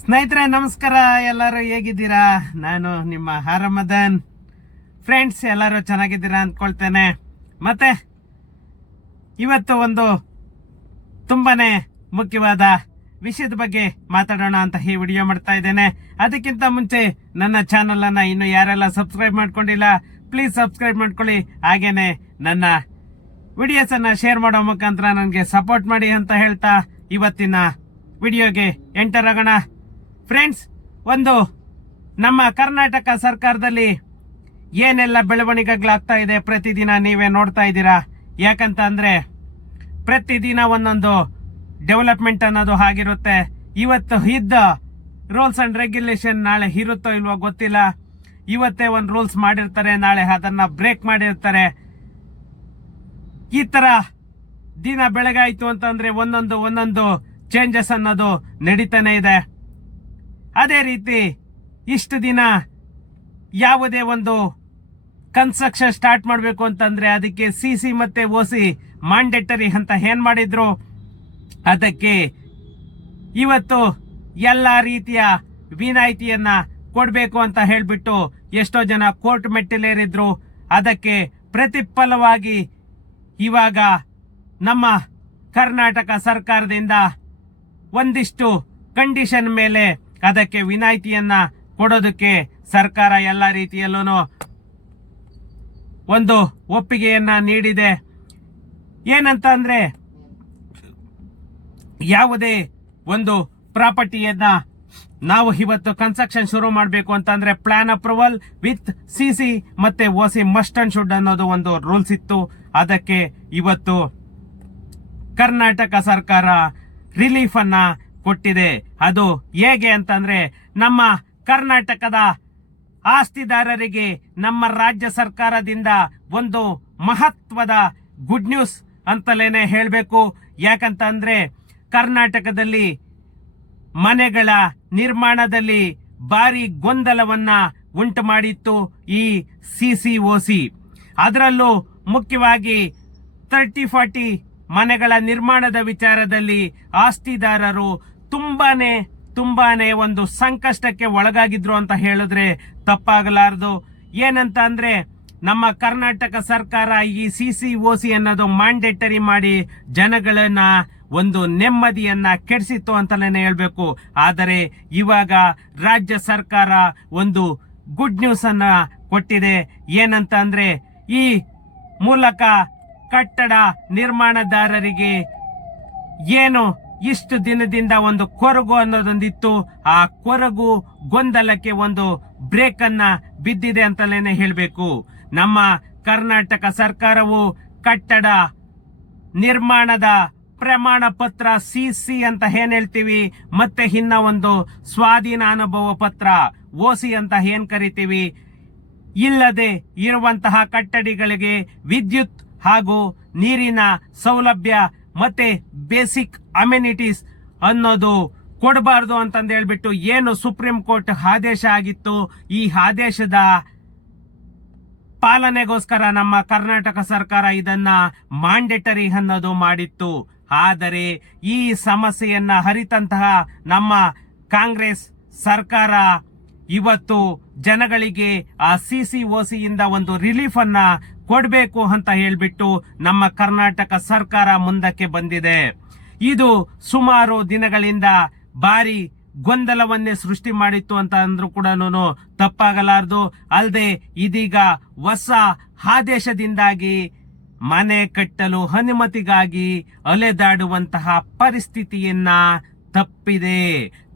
ಸ್ನೇಹಿತರೆ ನಮಸ್ಕಾರ. ಎಲ್ಲರೂ ಹೇಗಿದ್ದೀರಾ? ನಾನು ನಿಮ್ಮ ಹರಮದನ್. ಫ್ರೆಂಡ್ಸ್, ಎಲ್ಲರೂ ಚೆನ್ನಾಗಿದ್ದೀರಾ ಅಂದ್ಕೊಳ್ತೇನೆ. ಮತ್ತೆ ಇವತ್ತು ಒಂದು ತುಂಬಾನೇ ಮುಖ್ಯವಾದ ವಿಷಯದ ಬಗ್ಗೆ ಮಾತಾಡೋಣ ಅಂತ ಈ ವಿಡಿಯೋ ಮಾಡ್ತಾ ಇದ್ದೇನೆ. ಅದಕ್ಕಿಂತ ಮುಂಚೆ ನನ್ನ ಚಾನಲ್ ಅನ್ನ ಇನ್ನು ಯಾರೆಲ್ಲ ಸಬ್ಸ್ಕ್ರೈಬ್ ಮಾಡ್ಕೊಂಡಿಲ್ಲ, ಪ್ಲೀಸ್ ಸಬ್ಸ್ಕ್ರೈಬ್ ಮಾಡ್ಕೊಳ್ಳಿ. ಹಾಗೇನೆ ನನ್ನ ವಿಡಿಯೋಸ್ ಅನ್ನ ಶೇರ್ ಮಾಡೋ ಮುಖಾಂತರ ನನಗೆ ಸಪೋರ್ಟ್ ಮಾಡಿ ಅಂತ ಹೇಳ್ತಾ ಇವತ್ತಿನ ವಿಡಿಯೋಗೆ ಎಂಟರ್ ಆಗೋಣ. ಫ್ರೆಂಡ್ಸ್, ಒಂದು ನಮ್ಮ ಕರ್ನಾಟಕ ಸರ್ಕಾರದಲ್ಲಿ ಏನೆಲ್ಲ ಬೆಳವಣಿಗೆಗಳಾಗ್ತಾ ಇದೆ ಪ್ರತಿದಿನ ನೀವೇ ನೋಡ್ತಾ ಇದ್ದೀರಾ. ಯಾಕಂತ ಅಂದ್ರೆ ಪ್ರತಿದಿನ ಒಂದೊಂದು ಡೆವಲಪ್ಮೆಂಟ್ ಅನ್ನೋದು ಆಗಿರುತ್ತೆ. ಇವತ್ತು ಇದ್ದ ರೂಲ್ಸ್ ಅಂಡ್ ರೆಗ್ಯುಲೇಷನ್ ನಾಳೆ ಇರುತ್ತೋ ಇಲ್ವೋ ಗೊತ್ತಿಲ್ಲ. ಇವತ್ತೇ ಒಂದು ರೂಲ್ಸ್ ಮಾಡಿರ್ತಾರೆ, ನಾಳೆ ಅದನ್ನ ಬ್ರೇಕ್ ಮಾಡಿರ್ತಾರೆ. ಈ ತರ ದಿನ ಬೆಳಗಾಯ್ತು ಅಂತಂದ್ರೆ ಒಂದೊಂದು ಚೇಂಜಸ್ ಅನ್ನೋದು ನಡೀತಾನೆ ಇದೆ. ಅದೇ ರೀತಿ ಇಷ್ಟು ದಿನ ಯಾವುದೇ ಒಂದು ಕನ್ಸ್ಟ್ರಕ್ಷನ್ ಸ್ಟಾರ್ಟ್ ಮಾಡಬೇಕು ಅಂತಂದ್ರೆ ಅದಕ್ಕೆ ಸಿಸಿ ಮತ್ತೆ ಓಸಿ ಮ್ಯಾಂಡೇಟರಿ ಅಂತ ಏನ್ ಮಾಡಿದ್ರು, ಅದಕ್ಕೆ ಇವತ್ತು ಎಲ್ಲಾ ರೀತಿಯ ವಿನಾಯಿತಿಯನ್ನ ಕೊಡಬೇಕು ಅಂತ ಹೇಳ್ಬಿಟ್ಟು ಎಷ್ಟೋ ಜನ ಕೋರ್ಟ್ ಮೆಟ್ಟಿಲೇರಿದ್ರು. ಅದಕ್ಕೆ ಪ್ರತಿಫಲವಾಗಿ ಇವಾಗ ನಮ್ಮ ಕರ್ನಾಟಕ ಸರ್ಕಾರದಿಂದ ಒಂದಿಷ್ಟು ಕಂಡೀಷನ್ ಮೇಲೆ ಅದಕ್ಕೆ ವಿನಾಯಿತಿಯನ್ನ ಕೊಡೋದಕ್ಕೆ ಸರ್ಕಾರ ಎಲ್ಲ ರೀತಿಯಲ್ಲೂ ಒಂದು ಒಪ್ಪಿಗೆಯನ್ನ ನೀಡಿದೆ. ಏನಂತ ಅಂದ್ರೆ ಯಾವುದೇ ಒಂದು ಪ್ರಾಪರ್ಟಿಯನ್ನ ನಾವು ಇವತ್ತು ಕನ್ಸ್ಟ್ರಕ್ಷನ್ ಶುರು ಮಾಡಬೇಕು ಅಂತಂದ್ರೆ ಪ್ಲಾನ್ ಅಪ್ರೂವಲ್ ವಿತ್ ಸಿಸಿ ಮತ್ತೆ ಓಸಿ ಮಸ್ಟ್ ಅಂಡ್ ಶುಡ್ ಅನ್ನೋದು ಒಂದು ರೂಲ್ಸ್ ಇತ್ತು. ಅದಕ್ಕೆ ಇವತ್ತು ಕರ್ನಾಟಕ ಸರ್ಕಾರ ರಿಲೀಫ್ ಅನ್ನ ಕೊಟ್ಟಿದೆ. ಅದು ಹೇಗೆ ಅಂತಂದ್ರೆ ನಮ್ಮ ಕರ್ನಾಟಕದ ಆಸ್ತಿದಾರರಿಗೆ ನಮ್ಮ ರಾಜ್ಯ ಸರ್ಕಾರದಿಂದ ಒಂದು ಮಹತ್ವದ ಗುಡ್ ನ್ಯೂಸ್ ಅಂತಲೇನೆ ಹೇಳಬೇಕು. ಯಾಕಂತ ಅಂದ್ರೆ ಕರ್ನಾಟಕದಲ್ಲಿ ಮನೆಗಳ ನಿರ್ಮಾಣದಲ್ಲಿ ಭಾರಿ ಗೊಂದಲವನ್ನ ಉಂಟು ಮಾಡಿತ್ತು ಈ ಸಿಸಿಒಸಿ. ಅದರಲ್ಲೂ ಮುಖ್ಯವಾಗಿ 30-40 ಮನೆಗಳ ನಿರ್ಮಾಣದ ವಿಚಾರದಲ್ಲಿ ಆಸ್ತಿದಾರರು ತುಂಬಾನೇ ಒಂದು ಸಂಕಷ್ಟಕ್ಕೆ ಒಳಗಾಗಿದ್ರು ಅಂತ ಹೇಳಿದ್ರೆ ತಪ್ಪಾಗಲಾರದು. ಏನಂತ ಅಂದ್ರೆ ನಮ್ಮ ಕರ್ನಾಟಕ ಸರ್ಕಾರ ಈ ಸಿಸಿಒಸಿ ಅನ್ನೋದು ಮ್ಯಾಂಡೇಟರಿ ಮಾಡಿ ಜನಗಳನ್ನ ಒಂದು ನೆಮ್ಮದಿಯನ್ನ ಕೆಡಿಸಿತ್ತು ಅಂತಲೇ ಹೇಳ್ಬೇಕು. ಆದರೆ ಇವಾಗ ರಾಜ್ಯ ಸರ್ಕಾರ ಒಂದು ಗುಡ್ ನ್ಯೂಸ್ ಅನ್ನ ಕೊಟ್ಟಿದೆ. ಏನಂತ ಅಂದ್ರೆ ಈ ಮೂಲಕ ಕಟ್ಟಡ ನಿರ್ಮಾಣದಾರರಿಗೆ ಏನು ಇಷ್ಟು ದಿನದಿಂದ ಒಂದು ಕೊರಗು ಅನ್ನೋದೊಂದಿತ್ತು, ಆ ಕೊರಗು ಗೊಂದಲಕ್ಕೆ ಒಂದು ಬ್ರೇಕ್ ಅನ್ನ ಬಿದ್ದಿದೆ ಅಂತಲೇ ಹೇಳಬೇಕು. ನಮ್ಮ ಕರ್ನಾಟಕ ಸರ್ಕಾರವು ಕಟ್ಟಡ ನಿರ್ಮಾಣದ ಪ್ರಮಾಣ ಪತ್ರ ಸಿಸಿ ಅಂತ ಏನ್ ಹೇಳ್ತೀವಿ, ಮತ್ತೆ ಇನ್ನ ಒಂದು ಸ್ವಾಧೀನ ಅನುಭವ ಪತ್ರ ಓಸಿ ಅಂತ ಏನ್ ಕರಿತೀವಿ, ಇಲ್ಲದೆ ಇರುವಂತಹ ಕಟ್ಟಡಗಳಿಗೆ ವಿದ್ಯುತ್ ಹಾಗೂ ನೀರಿನ ಸೌಲಭ್ಯ ಮತ್ತೆ ಬೇಸಿಕ್ ಅಮ್ಯುನಿಟೀಸ್ ಅನ್ನೋದು ಕೊಡಬಾರ್ದು ಅಂತಂದು ಹೇಳ್ಬಿಟ್ಟು ಏನು ಸುಪ್ರೀಂ ಕೋರ್ಟ್ ಆದೇಶ ಆಗಿತ್ತು, ಈ ಆದೇಶದ ಪಾಲನೆಗೋಸ್ಕರ ನಮ್ಮ ಕರ್ನಾಟಕ ಸರ್ಕಾರ ಇದನ್ನ ಮ್ಯಾಂಡೇಟರಿ ಅನ್ನೋದು ಮಾಡಿತ್ತು. ಆದರೆ ಈ ಸಮಸ್ಯೆಯನ್ನ ಅರಿತಂತಹ ನಮ್ಮ ಕಾಂಗ್ರೆಸ್ ಸರ್ಕಾರ ಇವತ್ತು ಜನಗಳಿಗೆ ಆ ಸಿಸಿಒಸಿಯಿಂದ ಒಂದು ರಿಲೀಫ್ ಅನ್ನ ಕೊಡಬೇಕು ಅಂತ ಹೇಳ್ಬಿಟ್ಟು ನಮ್ಮ ಕರ್ನಾಟಕ ಸರ್ಕಾರ ಮುಂದಕ್ಕೆ ಬಂದಿದೆ. ಇದು ಸುಮಾರು ದಿನಗಳಿಂದ ಭಾರಿ ಗೊಂದಲವನ್ನೇ ಸೃಷ್ಟಿ ಮಾಡಿತ್ತು ಅಂತ ಅಂದ್ರೂ ಕೂಡ ತಪ್ಪಾಗಲಾರದು. ಅಲ್ಲದೆ ಇದೀಗ ಹೊಸ ಆದೇಶದಿಂದಾಗಿ ಮನೆ ಕಟ್ಟಲು ಅನುಮತಿಗಾಗಿ ಅಲೆದಾಡುವಂತಹ ಪರಿಸ್ಥಿತಿಯನ್ನ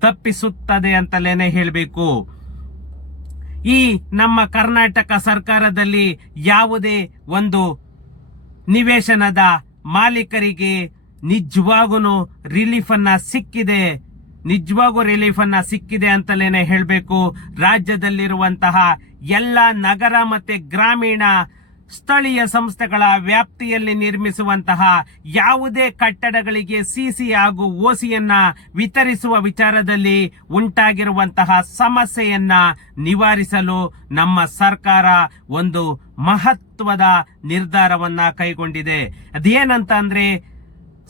ತಪ್ಪಿಸುತ್ತದೆ ಅಂತಲೇನೆ ಹೇಳಬೇಕು. ಈ ನಮ್ಮ ಕರ್ನಾಟಕ ಸರ್ಕಾರದಲ್ಲಿ ಯಾವುದೇ ಒಂದು ನಿವೇಶನದ ಮಾಲೀಕರಿಗೆ ನಿಜವಾಗೂ ರಿಲೀಫ್ ಅನ್ನ ಸಿಕ್ಕಿದೆ ಅಂತಲೇನೆ ಹೇಳಬೇಕು. ರಾಜ್ಯದಲ್ಲಿರುವಂತಹ ಎಲ್ಲ ನಗರ ಮತ್ತೆ ಗ್ರಾಮೀಣ ಸ್ಥಳೀಯ ಸಂಸ್ಥೆಗಳ ವ್ಯಾಪ್ತಿಯಲ್ಲಿ ನಿರ್ಮಿಸುವಂತಹ ಯಾವುದೇ ಕಟ್ಟಡಗಳಿಗೆ ಸಿಸಿ ಹಾಗೂ ಓಸಿಯನ್ನ ವಿತರಿಸುವ ವಿಚಾರದಲ್ಲಿ ಉಂಟಾಗಿರುವಂತಹ ಸಮಸ್ಯೆಯನ್ನ ನಿವಾರಿಸಲು ನಮ್ಮ ಸರ್ಕಾರ ಒಂದು ಮಹತ್ವದ ನಿರ್ಧಾರವನ್ನ ಕೈಗೊಂಡಿದೆ. ಅದೇನಂತ ಅಂದ್ರೆ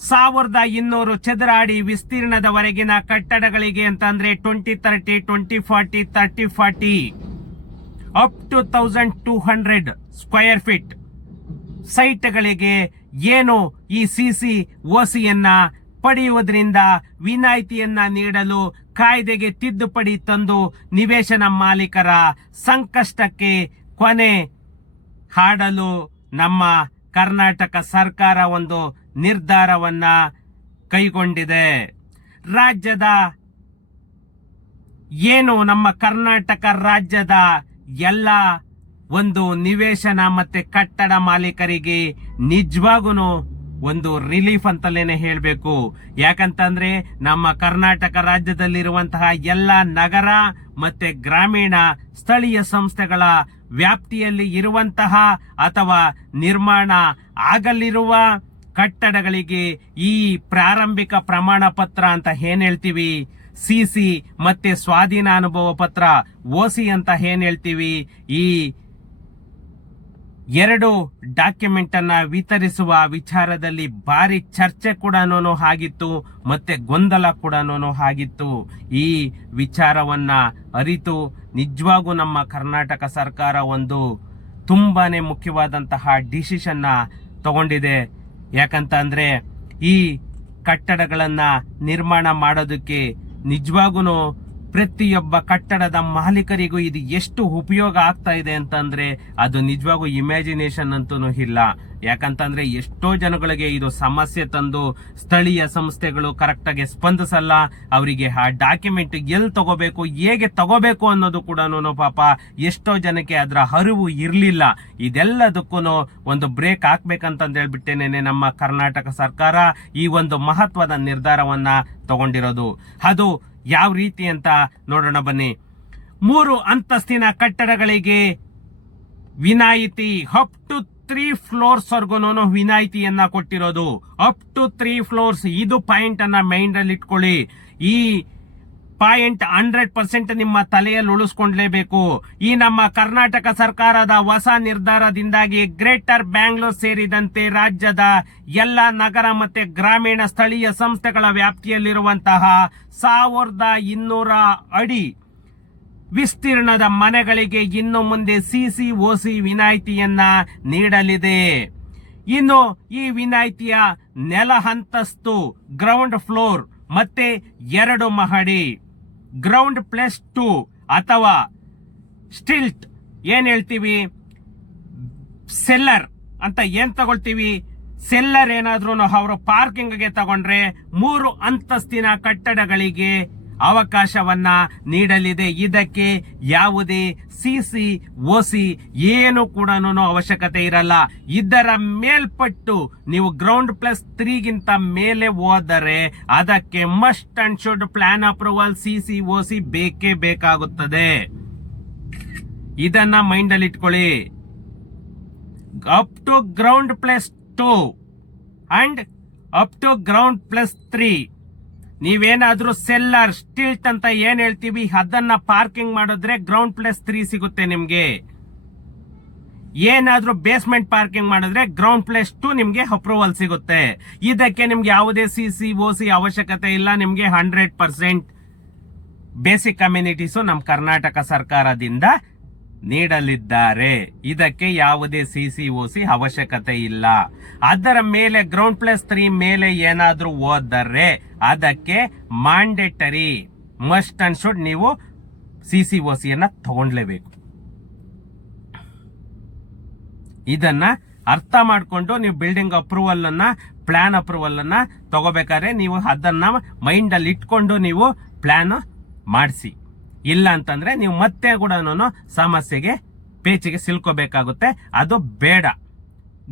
1200 ಚದರ ಅಡಿ ವಿಸ್ತೀರ್ಣದವರೆಗಿನ ಕಟ್ಟಡಗಳಿಗೆ ಅಂತಂದ್ರೆ 2030, 2040, 3040 ಅಪ್ ಟು 1200 ಸ್ಕ್ವೇರ್ ಫೀಟ್ ಸೈಟ್ಗಳಿಗೆ ಏನು ಈ CCOCಯನ್ನ ಪಡೆಯುವುದರಿಂದ ವಿನಾಯಿತಿಯನ್ನ ನೀಡಲು ಕಾಯ್ದೆಗೆ ತಿದ್ದುಪಡಿ ತಂದು ನಿವೇಶನ ಮಾಲೀಕರ ಸಂಕಷ್ಟಕ್ಕೆ ಕೊನೆ ಹಾಡಲು ನಮ್ಮ ಕರ್ನಾಟಕ ಸರ್ಕಾರ ಒಂದು ನಿರ್ಧಾರವನ್ನ ಕೈಗೊಂಡಿದೆ. ರಾಜ್ಯದ ಏನು ನಮ್ಮ ಕರ್ನಾಟಕ ರಾಜ್ಯದ ಎಲ್ಲ ಒಂದು ನಿವೇಶನ ಮತ್ತೆ ಕಟ್ಟಡ ಮಾಲೀಕರಿಗೆ ನಿಜವಾಗೂ ಒಂದು ರಿಲೀಫ್ ಅಂತಲೇನೆ ಹೇಳಬೇಕು. ಯಾಕಂತಂದ್ರೆ ನಮ್ಮ ಕರ್ನಾಟಕ ರಾಜ್ಯದಲ್ಲಿರುವಂತಹ ಎಲ್ಲ ನಗರ ಮತ್ತೆ ಗ್ರಾಮೀಣ ಸ್ಥಳೀಯ ಸಂಸ್ಥೆಗಳ ವ್ಯಾಪ್ತಿಯಲ್ಲಿ ಇರುವಂತಹ ಅಥವಾ ನಿರ್ಮಾಣ ಆಗಲಿರುವ ಕಟ್ಟಡಗಳಿಗೆ ಈ ಪ್ರಾರಂಭಿಕ ಪ್ರಮಾಣ ಪತ್ರ ಅಂತ ಏನ್ ಹೇಳ್ತೀವಿ, CC ಮತ್ತೆ ಸ್ವಾಧೀನ ಅನುಭವ ಪತ್ರ OC ಅಂತ ಏನ್ ಹೇಳ್ತೀವಿ, ಈ ಎರಡು ಡಾಕ್ಯುಮೆಂಟ್ ಅನ್ನ ವಿತರಿಸುವ ವಿಚಾರದಲ್ಲಿ ಭಾರಿ ಚರ್ಚೆ ಕೂಡ ಆಗಿತ್ತು ಮತ್ತೆ ಗೊಂದಲ ಕೂಡ ಆಗಿತ್ತು. ಈ ವಿಚಾರವನ್ನ ಅರಿತು ನಿಜವಾಗೂ ನಮ್ಮ ಕರ್ನಾಟಕ ಸರ್ಕಾರ ಒಂದು ತುಂಬಾನೇ ಮುಖ್ಯವಾದಂತಹ ಡಿಸಿಷನ್ ತಗೊಂಡಿದೆ. ಯಾಕಂತ ಅಂದ್ರೆ ಈ ಕಟ್ಟಡಗಳನ್ನ ನಿರ್ಮಾಣ ಮಾಡೋದಕ್ಕೆ ನಿಜವಾಗೂ ಪ್ರತಿಯೊಬ್ಬ ಕಟ್ಟಡದ ಮಾಲೀಕರಿಗೂ ಇದು ಎಷ್ಟು ಉಪಯೋಗ ಆಗ್ತಾ ಇದೆ ಅಂತಂದ್ರೆ ಅದು ನಿಜವಾಗೂ ಇಮ್ಯಾಜಿನೇಷನ್ ಅಂತೂ ಇಲ್ಲ. ಯಾಕಂತಂದ್ರೆ ಎಷ್ಟೋ ಜನಗಳಿಗೆ ಇದು ಸಮಸ್ಯೆ ತಂದು ಸ್ಥಳೀಯ ಸಂಸ್ಥೆಗಳು ಕರೆಕ್ಟ್ ಆಗಿ ಸ್ಪಂದಿಸಲ್ಲ. ಅವರಿಗೆ ಆ ಡಾಕ್ಯುಮೆಂಟ್ ಎಲ್ಲಿ ತಗೋಬೇಕು, ಹೇಗೆ ತಗೋಬೇಕು ಅನ್ನೋದು ಕೂಡ ಪಾಪ ಎಷ್ಟೋ ಜನಕ್ಕೆ ಅದರ ಅರಿವು ಇರ್ಲಿಲ್ಲ. ಇದೆಲ್ಲದಕ್ಕೂ ಒಂದು ಬ್ರೇಕ್ ಹಾಕ್ಬೇಕಂತಂದ್ ಹೇಳ್ಬಿಟ್ಟೇನೆ ನಮ್ಮ ಕರ್ನಾಟಕ ಸರ್ಕಾರ ಈ ಒಂದು ಮಹತ್ವದ ನಿರ್ಧಾರವನ್ನ ತಗೊಂಡಿರೋದು. ಅದು ಯಾವ ರೀತಿ ಅಂತ ನೋಡೋಣ ಬನ್ನಿ. 3 ಅಂತಸ್ತಿನ ಕಟ್ಟಡಗಳಿಗೆ ವಿನಾಯಿತಿ ಅಪ್ ಟು 3 ಫ್ಲೋರ್ಸ್ ವರ್ಗು ವಿನಾಯಿತಿಯನ್ನ ಕೊಟ್ಟಿರೋದು. ಅಪ್ ಟು 3 ಫ್ಲೋರ್ಸ್, ಇದು ಪಾಯಿಂಟ್ ಅನ್ನ ಮೈಂಡ್ ಅಲ್ಲಿ ಇಟ್ಕೊಳ್ಳಿ. ಈ ಪಾಯಿಂಟ್ 100% ನಿಮ್ಮ ತಲೆಯಲ್ಲಿ ಉಳಿಸ್ಕೊಂಡ್ಲೇಬೇಕು. ಈ ನಮ್ಮ ಕರ್ನಾಟಕ ಸರ್ಕಾರದ ಹೊಸ ನಿರ್ಧಾರದಿಂದಾಗಿ ಗ್ರೇಟರ್ ಬ್ಯಾಂಗ್ಳೂರ್ ಸೇರಿದಂತೆ ರಾಜ್ಯದ ಎಲ್ಲ ನಗರ ಮತ್ತೆ ಗ್ರಾಮೀಣ ಸ್ಥಳೀಯ ಸಂಸ್ಥೆಗಳ ವ್ಯಾಪ್ತಿಯಲ್ಲಿರುವಂತಹ 1200 ಅಡಿ ವಿಸ್ತೀರ್ಣದ ಮನೆಗಳಿಗೆ ಇನ್ನು ಮುಂದೆ CCOC ವಿನಾಯಿತಿಯನ್ನ ನೀಡಲಿದೆ. ಇನ್ನು ಈ ವಿನಾಯಿತಿಯ ನೆಲ ಅಂತಸ್ತು ಗ್ರೌಂಡ್ ಫ್ಲೋರ್ ಮತ್ತೆ 2 ಮಹಡಿ ಗ್ರೌಂಡ್ +2 ಅಥವಾ ಸ್ಟಿಲ್ಟ್ ಏನ್ ಹೇಳ್ತೀವಿ, ಸೆಲ್ಲರ್ ಅಂತ ಏನ್ ತಗೊಳ್ತೀವಿ, ಸೆಲ್ಲರ್ ಏನಾದ್ರೂ ಅವರು ಪಾರ್ಕಿಂಗ್ ಗೆ ತಗೊಂಡ್ರೆ 3 ಅಂತಸ್ತಿನ ಕಟ್ಟಡಗಳಿಗೆ ಅವಕಾಶವನ್ನ ನೀಡಲಿದೆ. ಇದಕ್ಕೆ ಯಾವುದೇ CCOC ಏನು ಕೂಡ ಅವಶ್ಯಕತೆ ಇರಲ್ಲ. ಇದರ ಮೇಲ್ಪಟ್ಟು ನೀವು ಗ್ರೌಂಡ್ +3 ಗಿಂತ ಮೇಲೆ ಹೋದರೆ ಅದಕ್ಕೆ must and should plan approval CCOC ಬೇಕೇ ಬೇಕಾಗುತ್ತದೆ. ಇದನ್ನ ಮೈಂಡ್ ಅಲ್ಲಿ ಇಟ್ಕೊಳ್ಳಿ. Up to ground +2 and up to ground +3 ನೀವೇನಾದ್ರೂ ಸೆಲ್ಲರ್ ಸ್ಟಿಲ್ಟ್ ಅಂತ ಏನ್ ಹೇಳ್ತೀವಿ ಅದನ್ನ ಪಾರ್ಕಿಂಗ್ ಮಾಡಿದ್ರೆ ಗ್ರೌಂಡ್ +3 ಸಿಗುತ್ತೆ ನಿಮ್ಗೆ. ಏನಾದ್ರೂ ಬೇಸ್ಮೆಂಟ್ ಪಾರ್ಕಿಂಗ್ ಮಾಡಿದ್ರೆ ಗ್ರೌಂಡ್ +2 ನಿಮ್ಗೆ ಅಪ್ರೂವಲ್ ಸಿಗುತ್ತೆ. ಇದಕ್ಕೆ ನಿಮ್ಗೆ ಯಾವುದೇ CCOC ಅವಶ್ಯಕತೆ ಇಲ್ಲ. ನಿಮ್ಗೆ 100% ಬೇಸಿಕ್ ಕಮ್ಯುನಿಟೀಸ್ ನಮ್ಮ ಕರ್ನಾಟಕ ಸರ್ಕಾರದಿಂದ ನೀಡಲಿದ್ದಾರೆ. ಇದಕ್ಕೆ ಯಾವುದೇ CCOC ಅವಶ್ಯಕತೆ ಇಲ್ಲ. ಅದರ ಮೇಲೆ ಗ್ರೌಂಡ್ +3 ಮೇಲೆ ಏನಾದ್ರೂ ಹೋದರೆ ಅದಕ್ಕೆ ಮ್ಯಾಂಡೇಟರಿ ಮಸ್ಟ್ ಅಂಡ್ ಶುಡ್ ನೀವು CCOC ಯನ್ನ ತಗೊಂಡ್ಲೇಬೇಕು. ಇದನ್ನ ಅರ್ಥ ಮಾಡ್ಕೊಂಡು ನೀವು ಬಿಲ್ಡಿಂಗ್ ಅಪ್ರೂವಲ್ ಅನ್ನ ಪ್ಲಾನ್ ಅಪ್ರೂವಲ್ ಅನ್ನ ತಗೋಬೇಕಾದ್ರೆ ನೀವು ಅದನ್ನ ಮೈಂಡ್ ಅಲ್ಲಿ ಇಟ್ಕೊಂಡು ನೀವು ಪ್ಲಾನ್ ಮಾಡಿಸಿ. ಇಲ್ಲ ಅಂತಂದ್ರೆ ನೀವು ಮತ್ತೆ ಕೂಡ ಸಮಸ್ಯೆಗೆ ಪೇಚಿಗೆ ಸಿಲ್ಕೋಬೇಕಾಗುತ್ತೆ. ಅದು ಬೇಡ.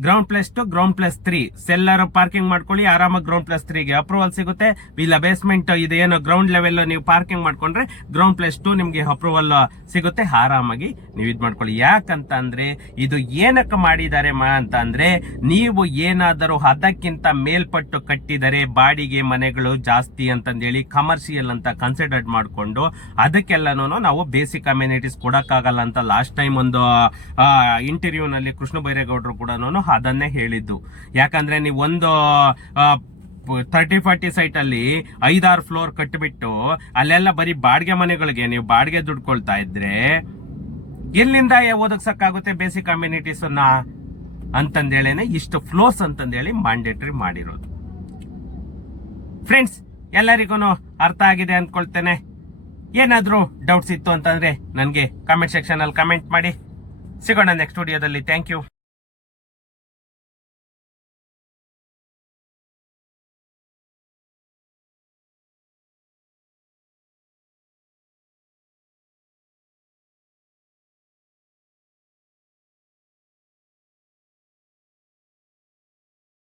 ಗ್ರೌಂಡ್ +2 ಗ್ರೌಂಡ್ +3 ಸೆಲ್ಲರ್ ಪಾರ್ಕಿಂಗ್ ಮಾಡ್ಕೊಳ್ಳಿ, ಆರಾಮಾಗಿ ಗ್ರೌಂಡ್ +3 ಗೆ ಅಪ್ರೂವಲ್ ಸಿಗುತ್ತೆ. ಇಲ್ಲ ಬೇಸ್ಮೆಂಟ್ ಇದೇನು ಗ್ರೌಂಡ್ ಲೆವೆಲ್ ನೀವು ಪಾರ್ಕಿಂಗ್ ಮಾಡ್ಕೊಂಡ್ರೆ ಗ್ರೌಂಡ್ +2 ನಿಮ್ಗೆ ಅಪ್ರೂವಲ್ ಸಿಗುತ್ತೆ. ಆರಾಮಾಗಿ ನೀವು ಇದ್ ಮಾಡ್ಕೊಳ್ಳಿ. ಯಾಕಂತ ಅಂದ್ರೆ ಇದು ಏನಕ್ಕೆ ಮಾಡಿದ್ದಾರೆ ಅಂತ ಅಂದ್ರೆ, ನೀವು ಏನಾದರೂ ಅದಕ್ಕಿಂತ ಮೇಲ್ಪಟ್ಟು ಕಟ್ಟಿದರೆ ಬಾಡಿಗೆ ಮನೆಗಳು ಜಾಸ್ತಿ ಅಂತಂದೇಳಿ ಕಮರ್ಷಿಯಲ್ ಅಂತ ಕನ್ಸಿಡರ್ ಮಾಡ್ಕೊಂಡು ಅದಕ್ಕೆಲ್ಲನೂ ನಾವು ಬೇಸಿಕ್ ಅಮ್ಯುನಿಟೀಸ್ ಕೊಡಕ್ಕಾಗಲ್ಲ ಅಂತ ಲಾಸ್ಟ್ ಟೈಮ್ ಒಂದು ಇಂಟರ್ವ್ಯೂ ನಲ್ಲಿ ಕೃಷ್ಣ ಬೈರೇಗೌಡರು ಕೂಡ ಅದನ್ನೇ ಹೇಳಿದ್ದು. ಯಾಕಂದ್ರೆ ನೀವು ಒಂದು 30-40 ಸೈಟ್ ಅಲ್ಲಿ 5-6 ಫ್ಲೋರ್ ಕಟ್ಟಿಬಿಟ್ಟು ಅಲ್ಲೆಲ್ಲ ಬರೀ ಬಾಡಿಗೆ ಮನೆಗಳಿಗೆ ನೀವು ಬಾಡಿಗೆ ದುಡ್ಕೊಳ್ತಾ ಇದ್ರೆ ಎಲ್ಲಿಂದ ಒದಗಿಸಕ್ಕಾಗುತ್ತೆ ಬೇಸಿಕ್ ಕಮ್ಯುನಿಟೀಸ್ ಅಂತಂದೇಳೇನೆ ಇಷ್ಟು ಫ್ಲೋಸ್ ಅಂತಂದೇಳಿ ಮ್ಯಾಂಡೇಟರಿ ಮಾಡಿರೋದು. ಫ್ರೆಂಡ್ಸ್, ಎಲ್ಲರಿಗೂ ಅರ್ಥ ಆಗಿದೆ ಅಂದ್ಕೊಳ್ತೇನೆ. ಏನಾದ್ರೂ ಡೌಟ್ಸ್ ಇತ್ತು ಅಂತಂದ್ರೆ ನನಗೆ ಕಮೆಂಟ್ ಸೆಕ್ಷನ್ ಅಲ್ಲಿ ಕಮೆಂಟ್ ಮಾಡಿ. ಸಿಗೋಣ ನೆಕ್ಸ್ಟ್ ವಿಡಿಯೋದಲ್ಲಿ. Thank you.